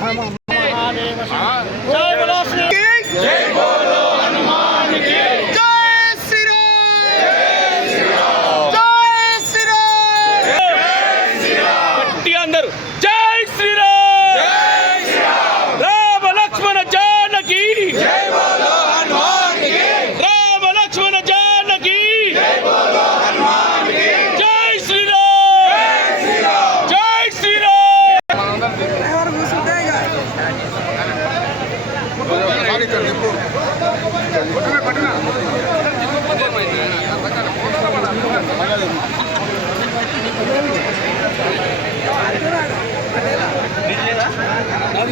jamás, jamás. జై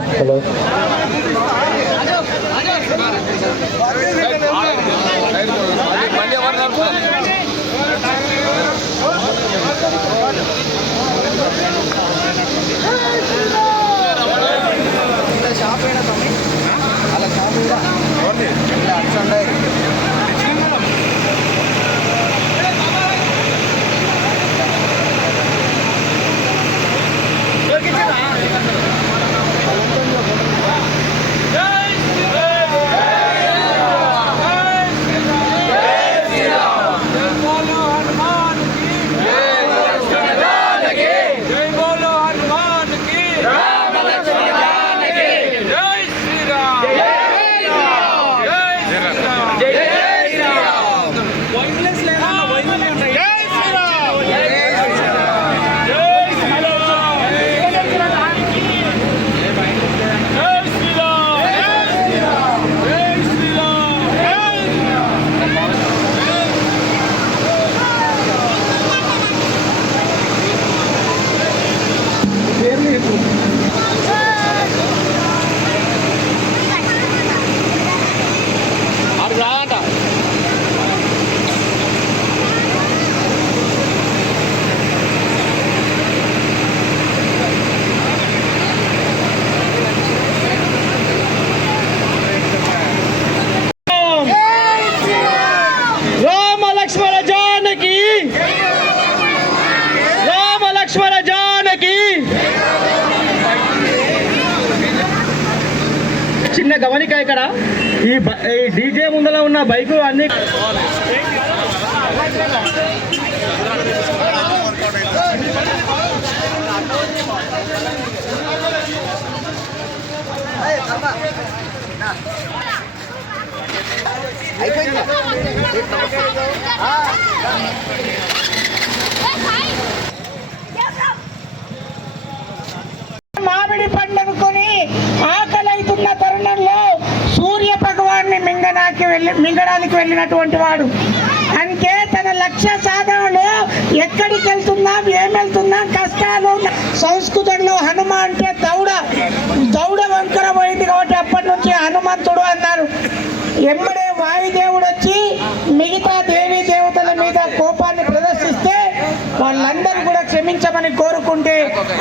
hello. రామ లక్ష్మణ జానకి చిన్న గమనిక ఇక్కడ ఈ బ- ఈ డీజే ముందర ఉన్న బైకు అన్ని మామిడి పండుకొని ఆకలైతున్న తరుణంలో సూర్య భగవాన్ని మింగడానికి వెళ్ళి మింగడానికి వెళ్ళినటువంటి వాడు. అంటే తన లక్ష్య సాధనలో ఎక్కడికి వెళ్తున్నాం ఏం వెళ్తున్నాం కష్టాలు సంస్కృతంలో హనుమ అంటే దౌడ దౌడ వంకర పోయింది కాబట్టి అప్పటి నుంచి హనుమంతుడు అన్నారు. ఎమ్మడే వాయుదేవుడు వచ్చి మిగతా క్షమించమని కోరుకుంటే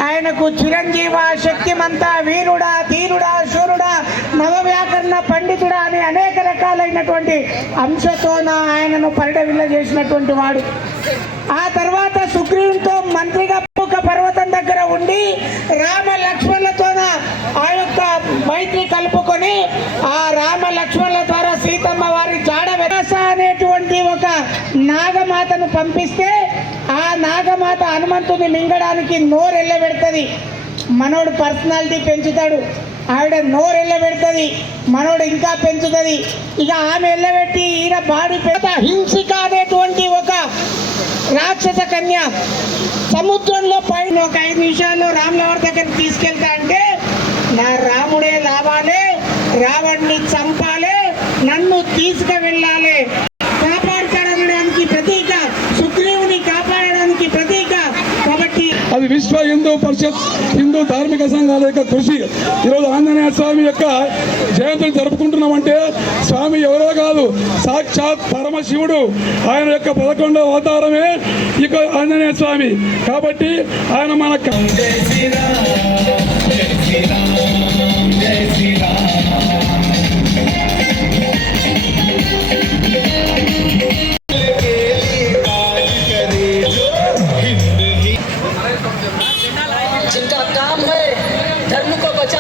ఆయనకు చిరంజీవ శక్తిమంత వీరుడా తీరుడా శూరుడా నవవ్యాకరణ పండితుడా అని అనేక రకాలైనటువంటి అంశతోన ఆయనను పరిడవిల్ల చేసినటువంటి వాడు. ఆ తర్వాత సుగ్రీవంతో మంత్రిగా నాగమాతను పంపిస్తే ఆ నాగమాత హనుమంతుని మింగడానికి నోరు పెడుతుంది మనోడు పర్సనాలిటీ పెంచుతాడు. ఆవిడ నోరు ఎల్లబెడుతుంది మనోడు ఇంకా పెంచుతుంది. ఇక ఆమె ఎల్లబెట్టి ఈయన బాడీ పెద్ద హింసిక అనేటువంటి ఒక రాక్షస కన్య సముద్రంలో పైన ఒక ఐదు నిమిషాల్లో రాములవారి దగ్గరికి తీసుకెళ్తా అంటే నా రాముడే లాభాలే రావణ్ణి చంపాలే నన్ను తీసుకువెళ్ళాలి. పరిషత్ హిందూ ధార్మిక సంఘాల యొక్క కృషి. ఈరోజు ఆంజనేయ స్వామి యొక్క జయంతిని జరుపుకుంటున్నామంటే స్వామి ఎవరో కాదు సాక్షాత్ పరమశివుడు. ఆయన యొక్క పదకొండవ అవతారమే ఇక ఆంజనేయ స్వామి. కాబట్టి ఆయన మన जिनका काम है धर्म को बचा।